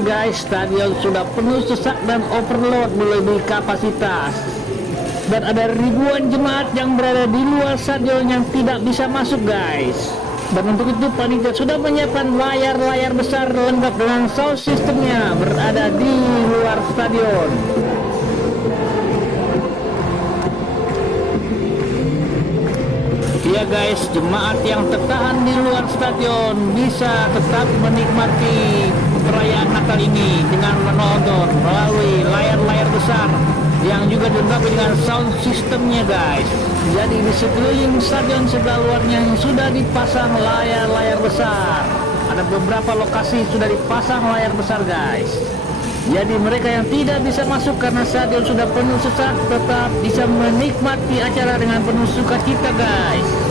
Oke guys, stadion sudah penuh sesak dan overload melebihi kapasitas. Dan ada ribuan jemaat yang berada di luar stadion yang tidak bisa masuk guys. Dan untuk itu panitia sudah menyiapkan layar-layar besar lengkap dengan sound systemnya berada di luar stadion. Ya guys, jemaat yang tertahan di luar stadion bisa tetap menikmati perayaan Natal ini dengan menonton melalui layar-layar besar yang juga dilengkapi dengan sound systemnya guys. Jadi di sekeliling stadion sebelah luarnya sudah dipasang layar-layar besar. Ada beberapa lokasi sudah dipasang layar besar guys. Jadi mereka yang tidak bisa masuk karena stadion sudah penuh sesak tetap bisa menikmati acara dengan penuh sukacita guys.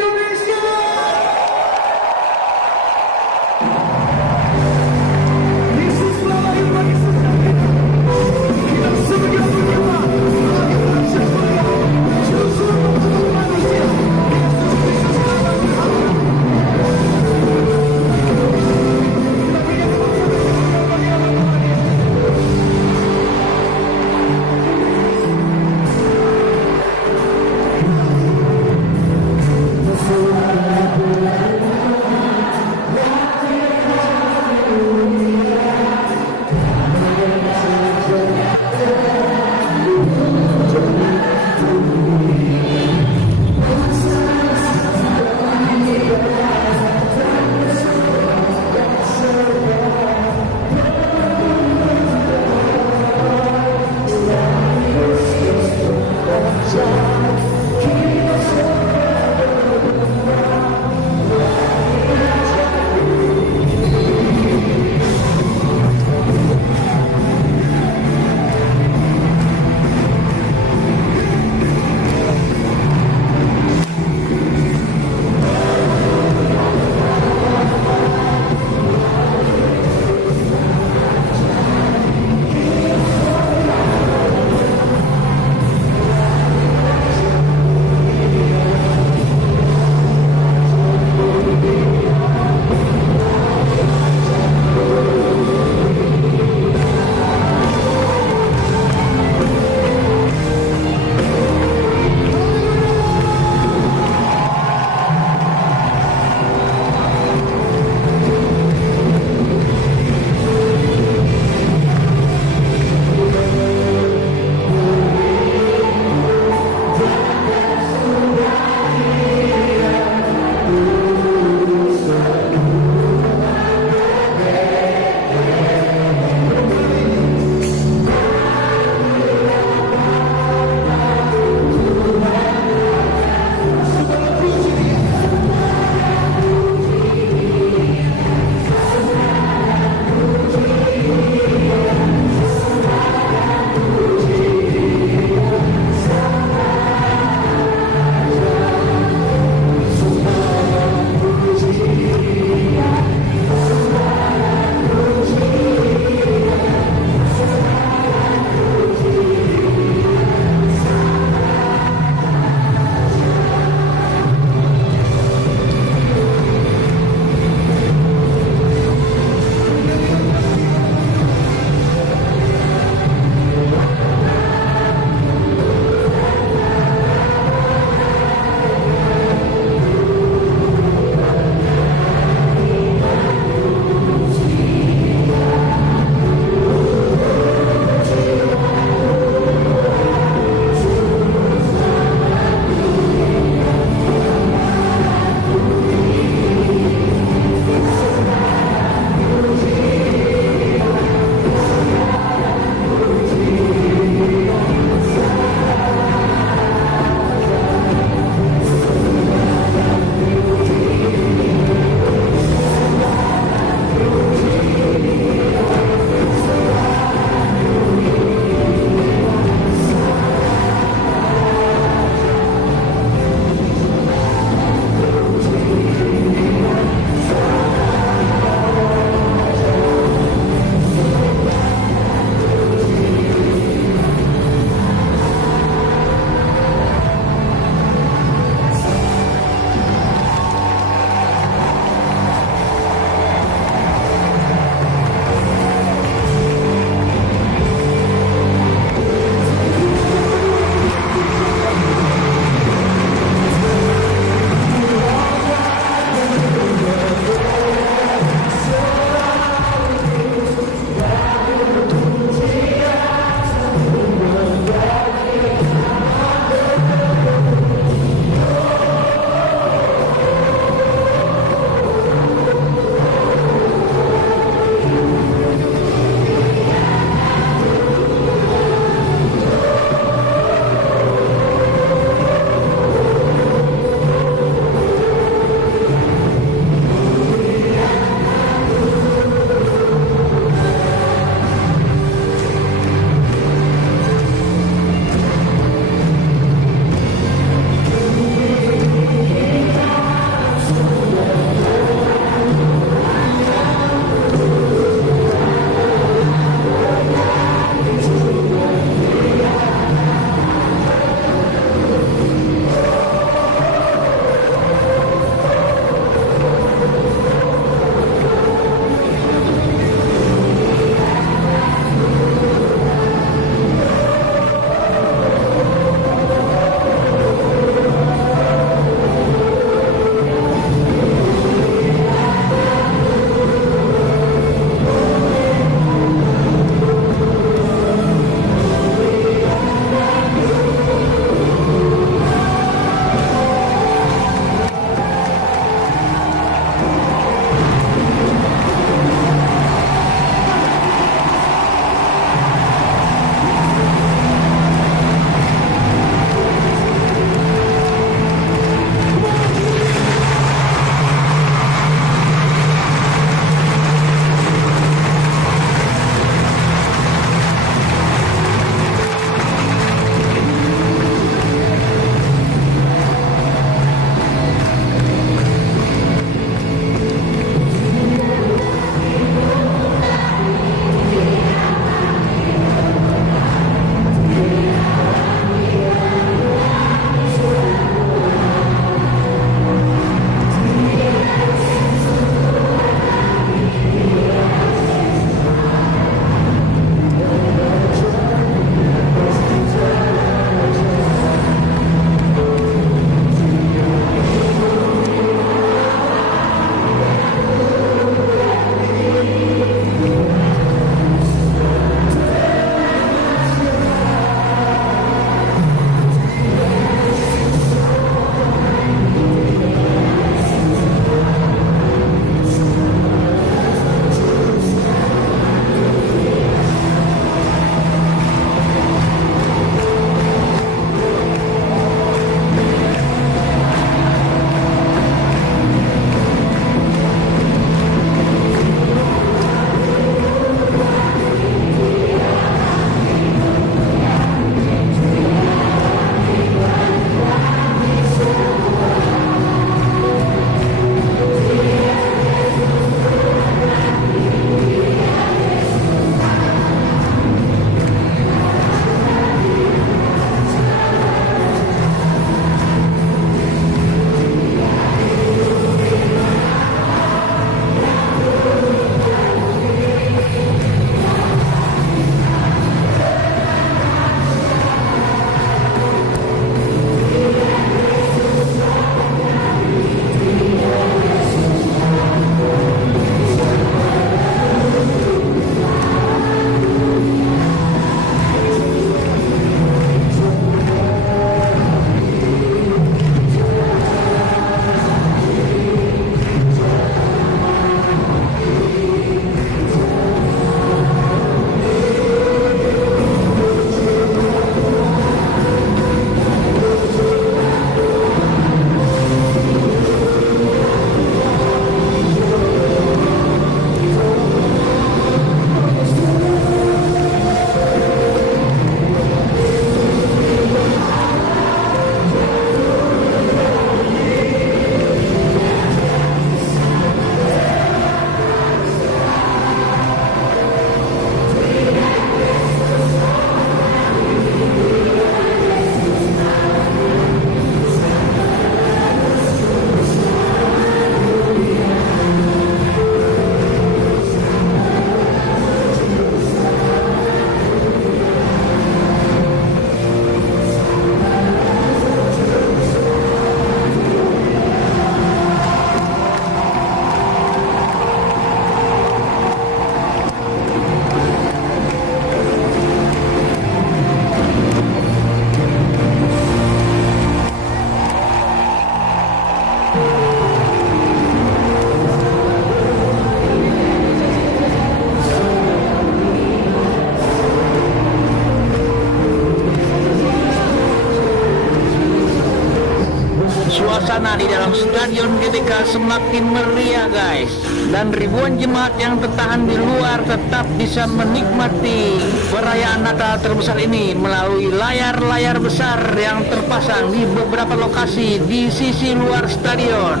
Suasana di dalam stadion GBK semakin meriah guys, dan ribuan jemaat yang tertahan di luar tetap bisa menikmati perayaan Natal terbesar ini melalui layar-layar besar yang terpasang di beberapa lokasi di sisi luar stadion.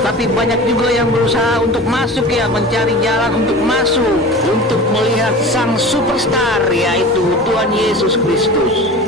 Tapi banyak juga yang berusaha untuk masuk ya, mencari jalan untuk masuk, untuk melihat sang superstar, yaitu Tuhan Yesus Kristus.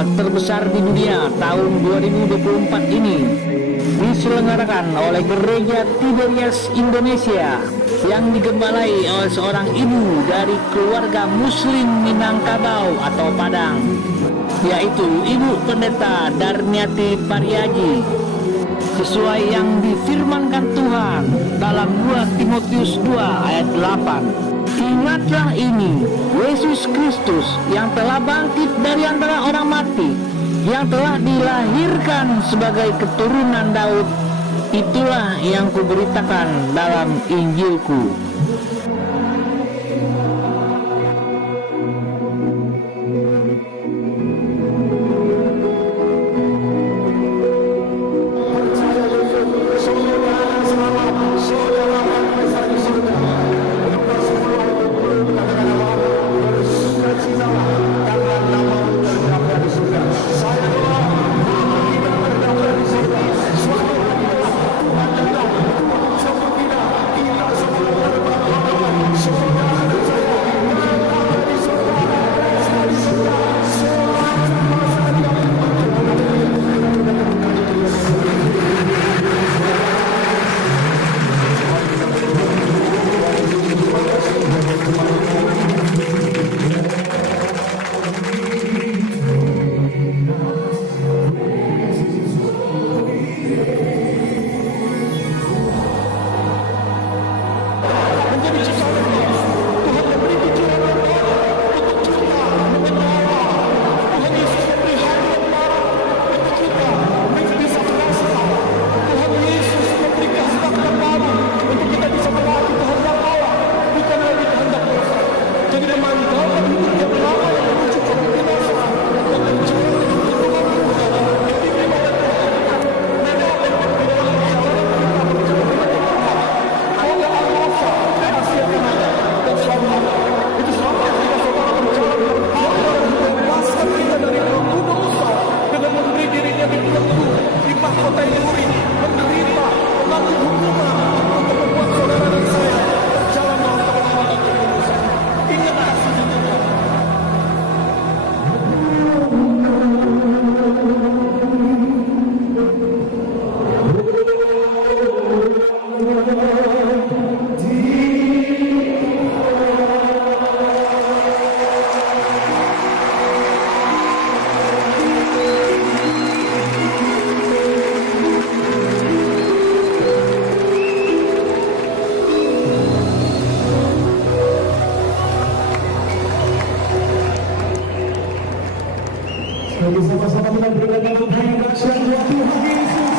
Natal terbesar di dunia tahun 2024 ini diselenggarakan oleh Gereja Tiberias Indonesia yang digembalai oleh seorang ibu dari keluarga Muslim Minangkabau atau Padang, yaitu Ibu Pendeta Darmiati Pariaji, sesuai yang difirmankan Tuhan dalam 2 Timotius 2 ayat 8. Ingatlah ini, Yesus Kristus yang telah bangkit dari antara orang mati, yang telah dilahirkan sebagai keturunan Daud, itulah yang kuberitakan dalam Injilku. Mari sama-sama kita berikan Tuhan dahsyat buat Tuhan Yesus.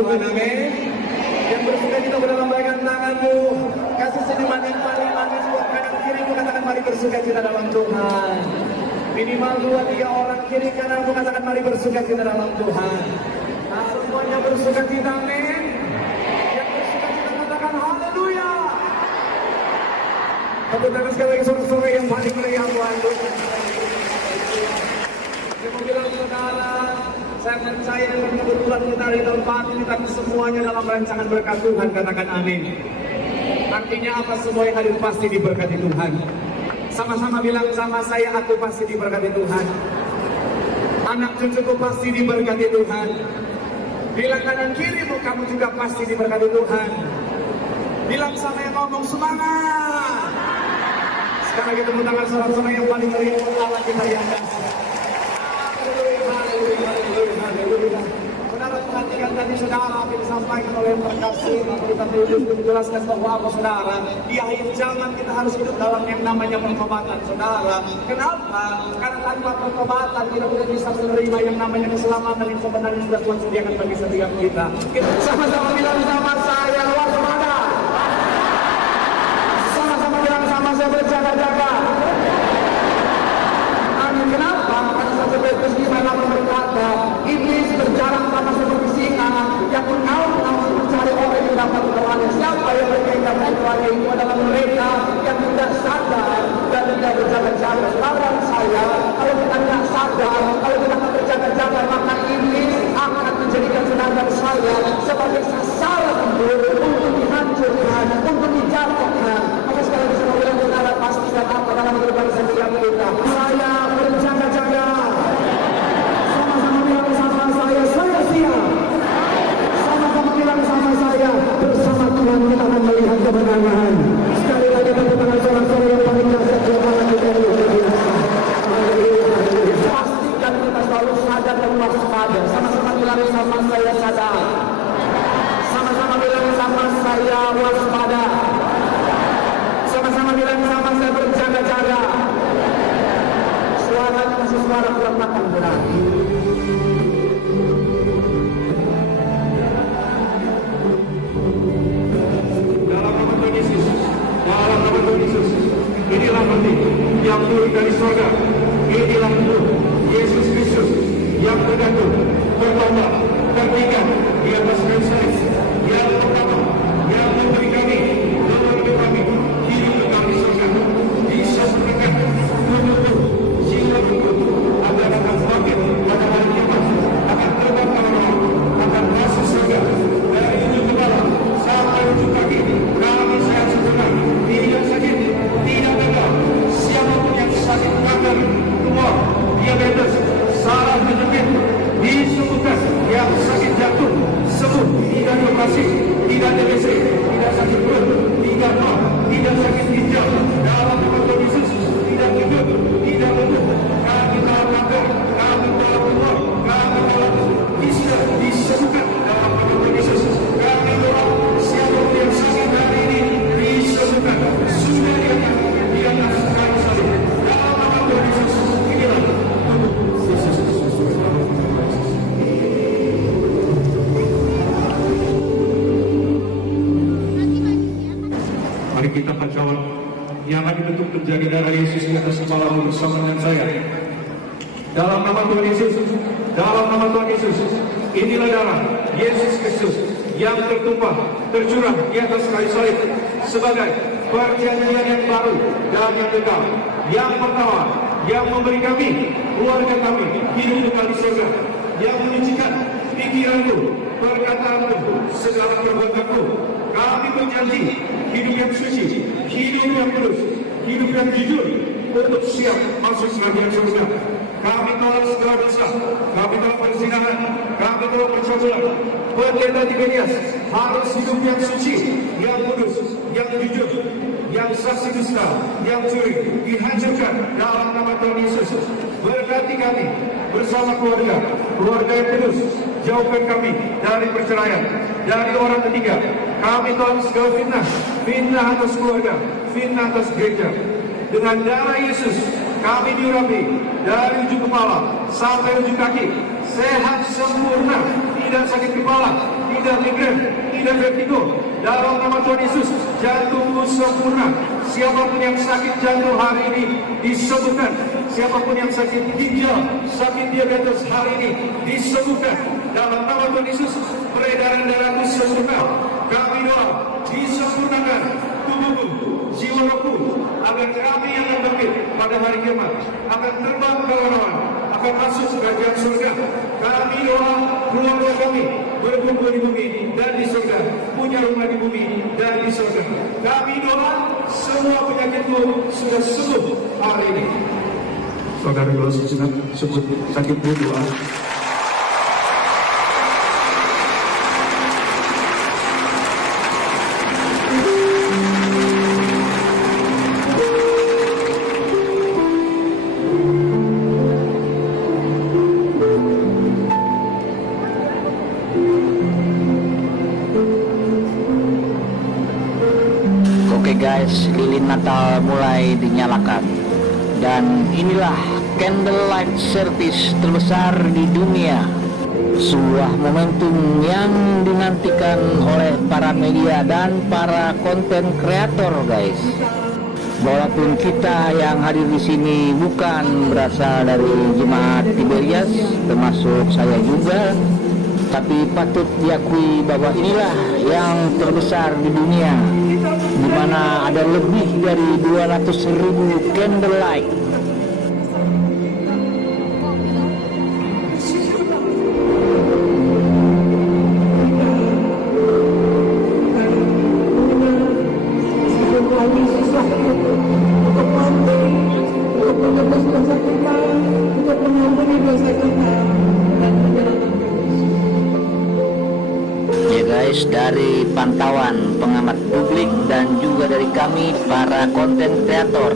Tuhan, amin. Yang bersuka cita boleh lambaikan tanganmu. Kasih senyuman yang paling manis buat kanan kirimu, katakan mari bersuka cita dalam Tuhan. Minimal 2-3 orang kiri kananmu katakan mari bersuka cita dalam Tuhan. Nah, semuanya bersuka cita, amin. Yang bersuka cita katakan haleluya. Tepuk tangan sekali lagi saudara-saudara yang paling meriah Tuhan. Saya mau bilang saudara, saya percaya dengan kebetulan kita di tempat ini, tapi semuanya dalam rancangan berkat Tuhan, katakan amin. Artinya apa? Semua yang hadir pasti diberkati Tuhan. Sama-sama bilang sama saya, aku pasti diberkati Tuhan. Anak cucuku pasti diberkati Tuhan. Bilang kanan kirimu, kamu juga pasti diberkati Tuhan. Bilang sama yang ngomong semangat. Sekarang kita tepuk tangan saudara-saudara yang paling meriah untuk Allah kita yang kasih. Saudara perhatikan tadi saudara apa yang disampaikan oleh yang terkasih. Kita menjelaskan bahwa apa saudara, di akhir zaman kita harus hidup dalam yang namanya pertobatan saudara. Kenapa? Karena tanpa pertobatan kita tidak bisa menerima yang namanya keselamatan yang sebenarnya sudah Tuhan sediakan bagi setiap kita. Kita sama-sama bilang sama saya waspada. Sama-sama bilang sama saya berjaga-jaga. Kenapa? Karena satu Petrus 5:8 berkata, iblis berjalan sama seperti singa yang mengaum-ngaum mencari orang yang dapat ditelannya. Siapa yang berkaitan ditelannya? Itu adalah mereka yang tidak sadar dan tidak berjaga-jaga. Saudara saya, kalau kita tidak sadar, kalau kita tidak berjaga-jaga, maka iblis akan menjadikan saudara saya sebagai sasaran untuk dihancurkan, untuk dijatuhkan. Maka sekali lagi saya bilang saudara pastikan apa dalam kehidupan setiap kita. Saya berjaga-jaga. Sama-sama bilang sama saya siap. Sama-sama bilang sama saya, bersama Tuhan kita akan melihat kemenangan. Sekali lagi tepuk tangan saudara-saudara yang paling dahsyat Tuhan kita yang luar biasa. Pastikan kita selalu sadar dan waspada. Sama-sama bilang sama saya sadar. Sama-sama bilang sama saya waspada. Sama-sama bilang sama saya berjaga-jaga. Suaranya masih suara kurang makan berat. Dalam nama Tuhan Yesus, dalam nama Tuhan Yesus, inilah hati yang turun dari surga. Inilah tubuh Yesus Kristus yang tergantung, bertobat, tertinggal di atas kayu salib. Yang pertama, yang memberi kami, hidup kekal di surga. Disatukan tubuh jiwa tubuh agar akan bangkit pada hari kiamat, akan terbang ke roh, akan masuk surga. Dari ujung kepala sampai ujung kaki, kami sehat sempurna, tidak sakit, tidak gagal. Siapapun yang sakit kanker, tumor, diabetes, saraf penyakit, disembuhkan. Yang sakit jantung sembuh, tidak dioperasi, tidak TBC, tidak sakit perut, tidak mah, tidak sakit ginjal. Dalam nama Tuhan Yesus, tidak gendut, tidak lumpuh. Kami telah kanker, kami telah tumor, kami telah bisa disembuhkan dalam nama Tuhan Yesus. Kami doa siapapun yang sakit hari ini disembuhkan. Sudah di atas kayu salib. Dalam nama Tuhan Yesus, inilah tubuh Yesus Kristus. Mari kita kacauan yang akan dibentuk penjaga darah Yesus di atas kepalamu bersama dengan saya. Dalam nama Tuhan Yesus, dalam nama Tuhan Yesus, inilah darah Yesus Kristus yang tertumpah, tercurah di atas kayu salib sebagai perjanjian yang baru dan yang kekal. Yang pertama, yang memberi kami, keluarga kami, hidup kekal di surga. Yang menyucikan pikiranku, perkataanku, segala perbuatanku. Kami berjanji hidup yang suci, hidup yang kudus, hidup yang jujur, untuk siap masuk kerajaan surga. Kami tolak segala dosa, kami tolak perzinahan, kami tolak percabulan. Pendeta Tiberias harus hidup yang suci, yang kudus, yang jujur, yang saksi dusta, yang curi, dihancurkan dalam nama Tuhan Yesus. Berkati kami bersama keluarga, keluarga yang kudus. Jauhkan kami dari perceraian, dari orang ketiga. Kami tolak segala fitnah, fitnah atas keluarga, fitnah atas gereja. Dengan darah Yesus, kami diurapi dari ujung kepala sampai ujung kaki, sehat sempurna, tidak sakit kepala, tidak migran, tidak vertigo. Dalam nama Tuhan Yesus, jantungmu sempurna. Siapapun yang sakit jantung hari ini disembuhkan. Siapapun yang sakit ginjal, sakit diabetes hari ini disembuhkan. Dalam nama Tuhan Yesus, peredaran darahmu sempurna. Kami doa, disempurnakan tubuhmu, jiwa rohku, agar kami yang akan bangkit pada hari kiamat akan terbang ke lawan, akan masuk ke kerajaan surga. Kami doa keluarga kami berkumpul di bumi dan di surga, punya rumah di bumi dan di surga. Kami doa semua penyakitmu sudah sembuh hari ini. Saudara kalau sejenak sebut sakitmu doa. Oke guys, lilin Natal mulai dinyalakan. Dan inilah candlelight service terbesar di dunia. Sebuah momentum yang dinantikan oleh para media dan para konten kreator guys. Walaupun kita yang hadir di sini bukan berasal dari jemaat Tiberias, termasuk saya juga, tapi patut diakui bahwa inilah yang terbesar di dunia, di mana ada lebih dari 200.000 candlelight. Ya guys, dari pantauan pengamat publik dan juga dari kami para konten kreator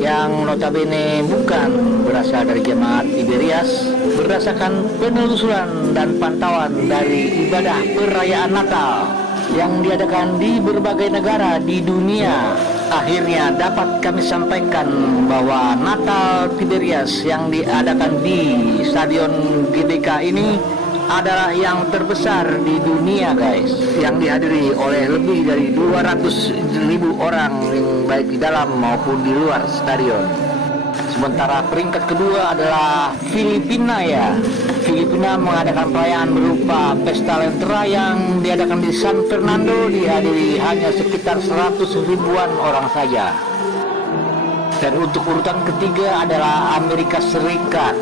yang notabene bukan berasal dari jemaat Tiberias, berdasarkan penelusuran dan pantauan dari ibadah perayaan Natal yang diadakan di berbagai negara di dunia, akhirnya dapat kami sampaikan bahwa Natal Tiberias yang diadakan di Stadion GBK ini adalah yang terbesar di dunia guys, yang dihadiri oleh lebih dari 200.000 orang, baik di dalam maupun di luar stadion. Sementara peringkat kedua adalah Filipina ya. Filipina mengadakan perayaan berupa pesta lentera yang diadakan di San Fernando, dihadiri hanya sekitar 100 ribuan orang saja. Dan untuk urutan ketiga adalah Amerika Serikat.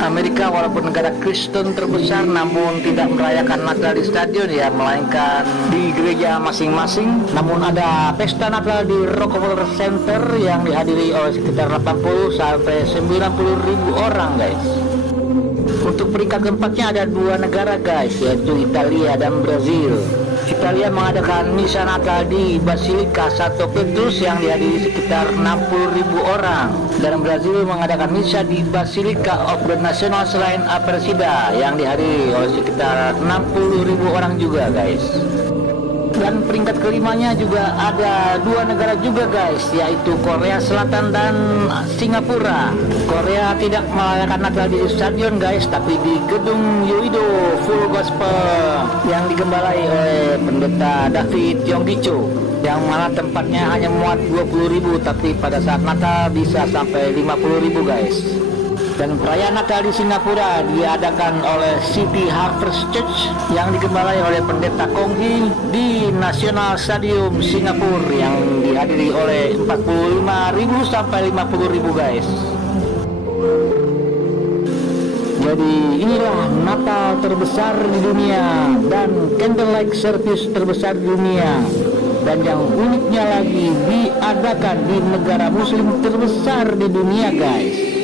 Amerika walaupun negara Kristen terbesar namun tidak merayakan Natal di stadion ya, melainkan di gereja masing-masing. Namun ada pesta Natal di Rockefeller Center yang dihadiri oleh sekitar 80 sampai 90 ribu orang guys. Untuk peringkat keempatnya ada dua negara guys, yaitu Italia dan Brazil. Italia mengadakan misa Natal di Basilika Santo Petrus yang dihadiri sekitar 60.000 orang, dan Brazil mengadakan misa di Basilika of the National Shrine Aparecida yang dihadiri oleh sekitar 60.000 orang juga guys. Dan peringkat kelimanya juga ada dua negara juga guys, yaitu Korea Selatan dan Singapura. Korea tidak merayakan Natal di stadion guys, tapi di gedung Yoido Full Gospel yang digembalai oleh pendeta David Yonggicho, yang mana tempatnya hanya muat 20.000, tapi pada saat Natal bisa sampai 50.000 guys. Dan perayaan Natal di Singapura diadakan oleh City Harvest Church yang digembalai oleh pendeta Kong Hee di National Stadium Singapura yang dihadiri oleh 45.000 sampai 50.000 guys. Jadi inilah Natal terbesar di dunia dan candlelight service terbesar di dunia, dan yang uniknya lagi diadakan di negara muslim terbesar di dunia guys.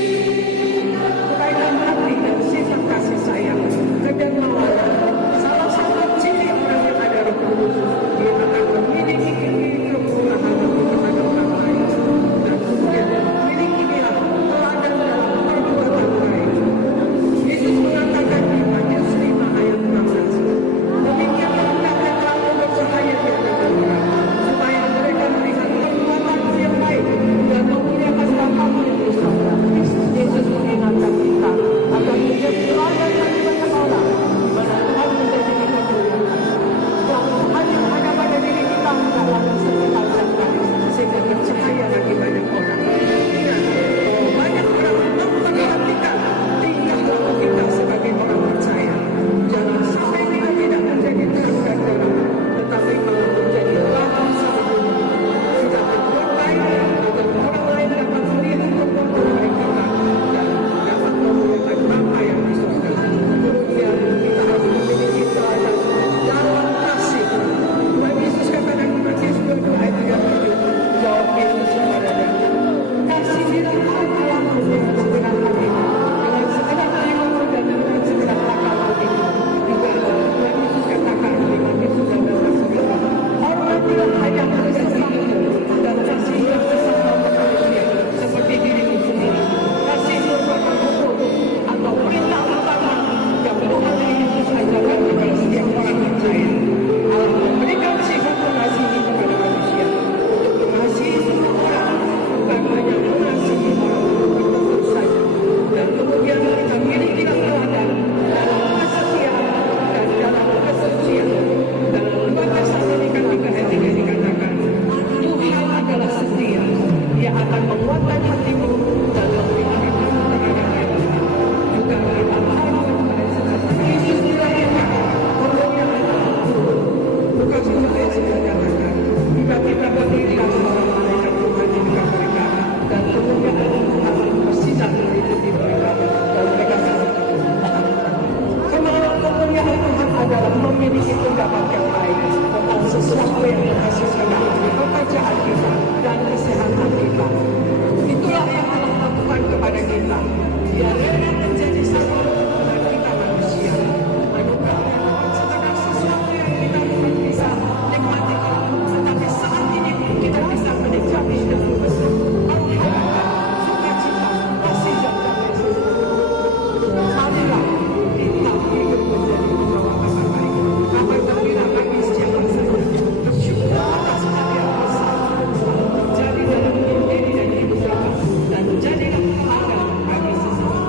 adalah memiliki pendapat yang baik tentang sesuatu yang berhasil kita, pekerjaan kita, dan kesehatan kita. Itulah yang Allah lakukan kepada kita. Dia rela menjadi satu dengan kita manusia. Anugerah yang bukan sekadar sesuatu yang kita belum bisa nikmati, tetapi saat ini kita bisa menikmati dan berbesar. Alhamdulillah, sukacita, kasih dan damai sejahtera. Marilah kita hidup menjadi pembawa kabar baik. Kabar gembira bagi siapa saja. Bersyukur atas hadiah besar terjadi dalam diri dan hidup kita, dan menjadikan teladan bagi sesama.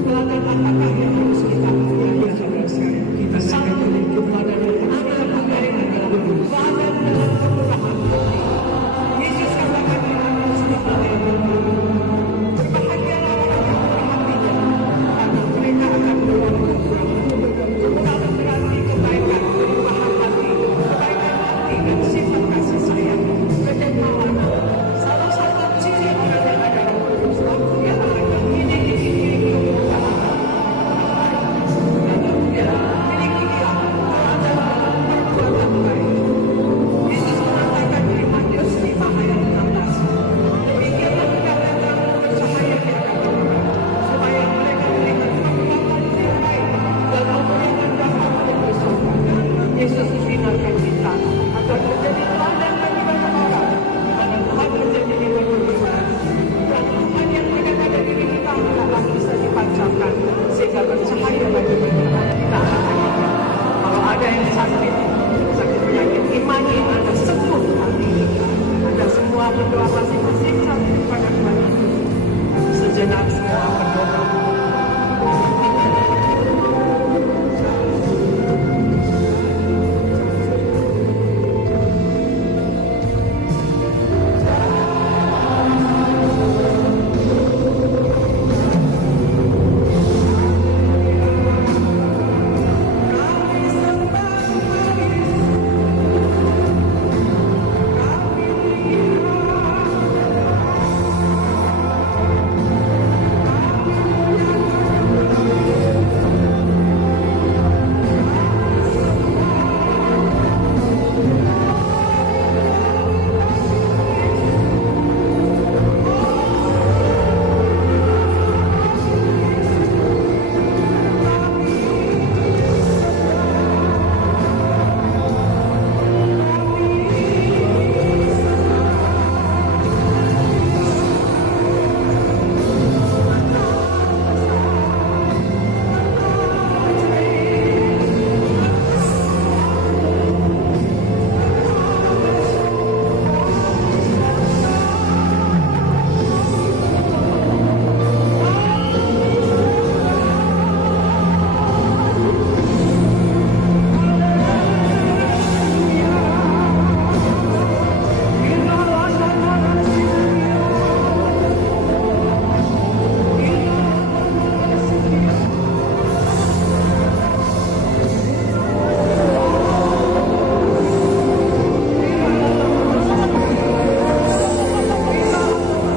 Teladan apakah yang harus kita punyai, saudara sekalian? Kita sangat memiliki teladan yang adalah baik adalah teladan dalam kemurahan hati. Yesus katakan di Matius 5 ayat 20, berbahagialah orang yang murah hatinya, karena mereka akan mendapat kemurahan. Kemurahan berarti kebaikan, kemurahan hati, kebaikan hati dan sifat kasih sayang, kedermawanan. Salah satu ciri orang yang adalah berusaha, dia akan memiliki kemurahan hati. Karena dia memiliki teladan dalam perbuatan baik. Yesus mengatakan di Matius 5 ayat 16, demikianlah hendaklah terang bercahaya di hadapan orang, supaya mereka melihat perbuatan yang baik dan memuliakan Bapa yang di surga. Yesus mengingatkan kita agar menjadi teladan bagi banyak orang, di mana Tuhan menjadi nilai kebenaran. Dan Tuhan yang ada pada diri kita adalah bisa dipancarkan sehingga bercahaya bagi kehidupan kita anak-anaknya. Kalau ada yang sakit penyakit imani, Anda sembuh hati kita. Anda semua berdoa masing-masing sampai kepada Tuhan Yesus. Sejenak semua berdoa.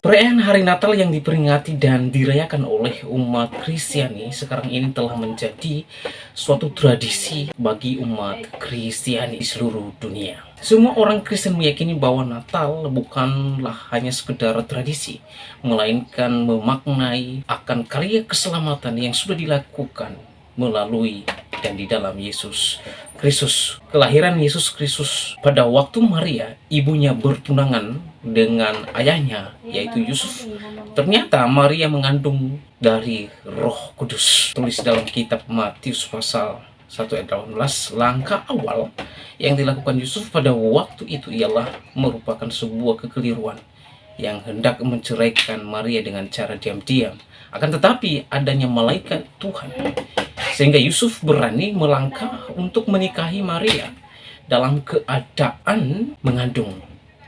Perayaan Hari Natal yang diperingati dan dirayakan oleh umat Kristiani sekarang ini telah menjadi suatu tradisi bagi umat Kristiani di seluruh dunia. Semua orang Kristen meyakini bahwa Natal bukanlah hanya sekedar tradisi, melainkan memaknai akan karya keselamatan yang sudah dilakukan melalui dan di dalam Yesus Kristus. Kelahiran Yesus Kristus pada waktu Maria, ibunya bertunangan dengan ayahnya, yaitu Yusuf. Ternyata Maria mengandung dari Roh Kudus. Tulis dalam kitab Matius pasal 1 ayat 18, langkah awal yang dilakukan Yusuf pada waktu itu ialah merupakan sebuah kekeliruan yang hendak menceraikan Maria dengan cara diam-diam. Akan tetapi adanya malaikat Tuhan, sehingga Yusuf berani melangkah untuk menikahi Maria dalam keadaan mengandung.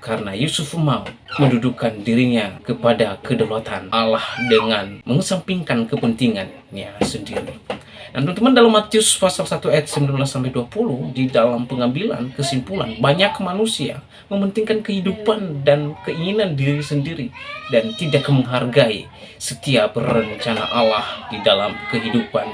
Karena Yusuf mau mendudukan dirinya kepada kedaulatan Allah dengan mengesampingkan kepentingannya sendiri. Dan teman-teman, dalam Matius pasal 1 ayat 19-20, di dalam pengambilan kesimpulan, banyak manusia mementingkan kehidupan dan keinginan diri sendiri dan tidak menghargai setiap rencana Allah di dalam kehidupan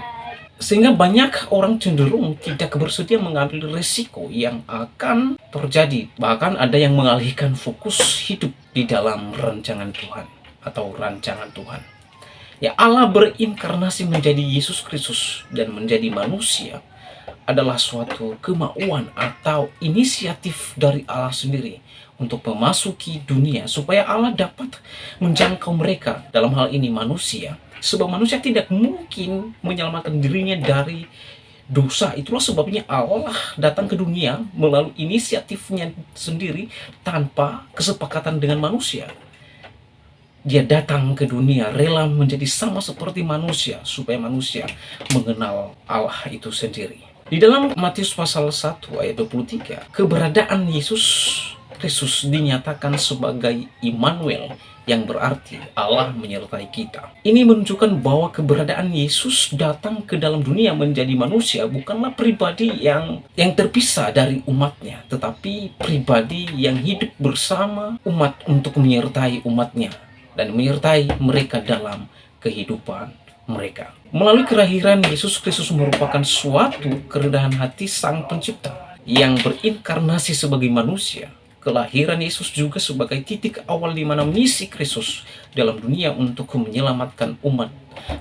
Sehingga banyak orang cenderung tidak bersedia mengambil risiko yang akan terjadi. Bahkan ada yang mengalihkan fokus hidup di dalam rancangan Tuhan atau rancangan Tuhan. Ya, Allah berinkarnasi menjadi Yesus Kristus dan menjadi manusia adalah suatu kemauan atau inisiatif dari Allah sendiri untuk memasuki dunia supaya Allah dapat menjangkau mereka, dalam hal ini manusia. Sebab manusia tidak mungkin menyelamatkan dirinya dari dosa. Itulah sebabnya Allah datang ke dunia melalui inisiatifnya sendiri tanpa kesepakatan dengan manusia. Dia datang ke dunia rela menjadi sama seperti manusia supaya manusia mengenal Allah itu sendiri. Di dalam Matius pasal 1 ayat 23, keberadaan Yesus Kristus dinyatakan sebagai Immanuel, yang berarti Allah menyertai kita. Ini menunjukkan bahwa keberadaan Yesus datang ke dalam dunia menjadi manusia bukanlah pribadi yang terpisah dari umatnya, tetapi pribadi yang hidup bersama umat untuk menyertai umatnya dan menyertai mereka dalam kehidupan mereka. Melalui kelahiran Yesus Kristus merupakan suatu kerendahan hati Sang Pencipta yang berinkarnasi sebagai manusia. Kelahiran Yesus juga sebagai titik awal di mana misi Kristus dalam dunia untuk menyelamatkan umat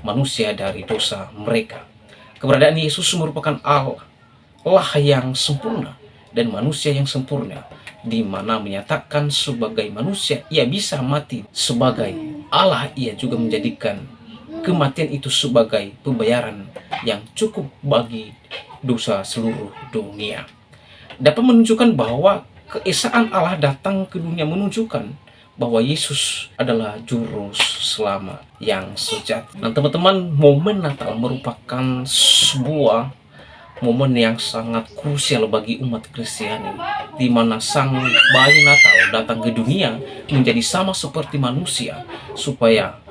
manusia dari dosa mereka. Keberadaan Yesus merupakan Allah yang sempurna dan manusia yang sempurna, di mana menyatakan sebagai manusia ia bisa mati. Sebagai Allah, ia juga menjadikan kematian itu sebagai pembayaran yang cukup bagi dosa seluruh dunia. Dapat menunjukkan bahwa keesaan Allah datang ke dunia menunjukkan bahwa Yesus adalah juru selamat yang sejati. Nah teman-teman, momen Natal merupakan sebuah momen yang sangat krusial bagi umat Kristiani, di mana Sang Bayi Natal datang ke dunia menjadi sama seperti manusia, supaya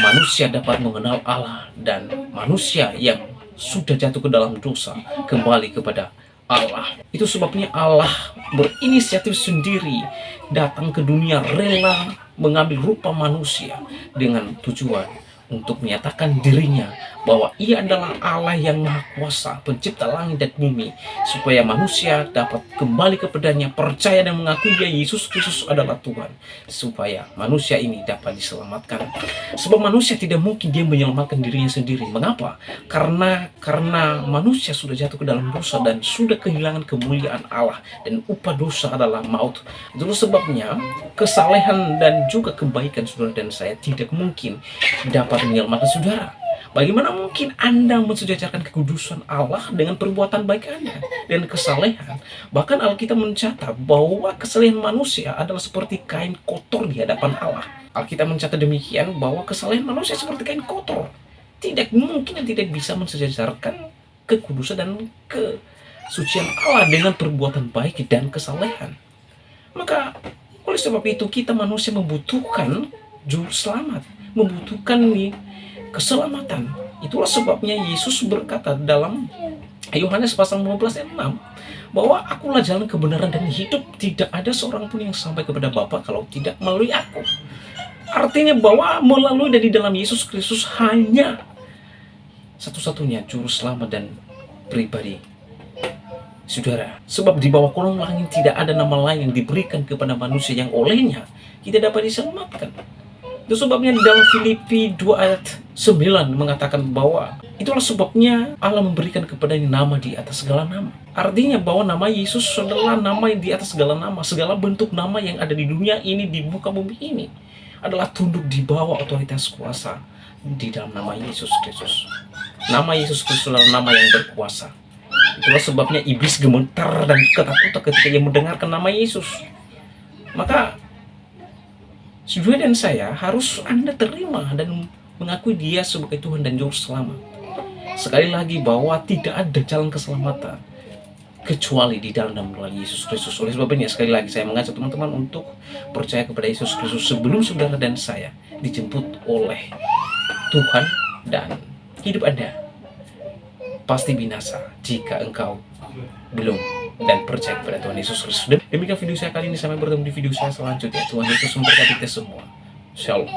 manusia dapat mengenal Allah dan manusia yang sudah jatuh ke dalam dosa kembali kepada Allah. Itu sebabnya Allah berinisiatif sendiri datang ke dunia rela mengambil rupa manusia dengan tujuan untuk menyatakan dirinya bahwa ia adalah Allah yang Maha Kuasa, pencipta langit dan bumi, supaya manusia dapat kembali kepadanya, percaya dan mengakui dia Yesus Kristus adalah Tuhan, supaya manusia ini dapat diselamatkan. Sebab manusia tidak mungkin dia menyelamatkan dirinya sendiri. Mengapa? Karena manusia sudah jatuh ke dalam dosa dan sudah kehilangan kemuliaan Allah, dan upah dosa adalah maut. Itu sebabnya kesalehan dan juga kebaikan saudara dan saya tidak mungkin dapat menyelamatkan saudara. Bagaimana mungkin Anda mensejajarkan kekudusan Allah dengan perbuatan baik Anda dan kesalehan? Bahkan Alkitab mencatat bahwa kesalehan manusia adalah seperti kain kotor di hadapan Allah. Alkitab mencatat demikian bahwa kesalehan manusia seperti kain kotor. Tidak mungkin dan tidak bisa mensejajarkan kekudusan dan kesucian Allah dengan perbuatan baik dan kesalehan. Maka oleh sebab itu kita manusia membutuhkan juru selamat, membutuhkan keselamatan. Itulah sebabnya Yesus berkata dalam Yohanes pasal 15 ayat 6 bahwa akulah jalan kebenaran dan hidup, tidak ada seorang pun yang sampai kepada Bapa kalau tidak melalui aku. Artinya bahwa melalui dan di dalam Yesus Kristus hanya satu-satunya juru selamat dan pribadi saudara. Sebab di bawah kolong langit tidak ada nama lain yang diberikan kepada manusia yang olehnya kita dapat diselamatkan. Itu sebabnya di dalam Filipi 2 ayat 9 mengatakan bahwa itulah sebabnya Allah memberikan kepadanya nama di atas segala nama. Artinya bahwa nama Yesus adalah nama yang di atas segala nama. Segala bentuk nama yang ada di dunia ini, di muka bumi ini, adalah tunduk di bawah otoritas kuasa di dalam nama Yesus Kristus. Nama Yesus Kristus adalah nama yang berkuasa. Itulah sebabnya iblis gemetar dan ketakutan ketika ia mendengarkan nama Yesus. Maka saudara dan saya harus Anda terima dan mengakui dia sebagai Tuhan dan Juru Selamat. Sekali lagi bahwa tidak ada jalan keselamatan kecuali di dalam dan melalui Yesus Kristus. Oleh sebab ini sekali lagi saya mengajak teman-teman untuk percaya kepada Yesus Kristus sebelum saudara dan saya dijemput oleh Tuhan, dan hidup Anda pasti binasa jika engkau belum dan percaya kepada Tuhan Yesus Kristus. Demikian video saya kali ini, sampai bertemu di video saya selanjutnya. Tuhan Yesus memberkati kita semua. Shalom.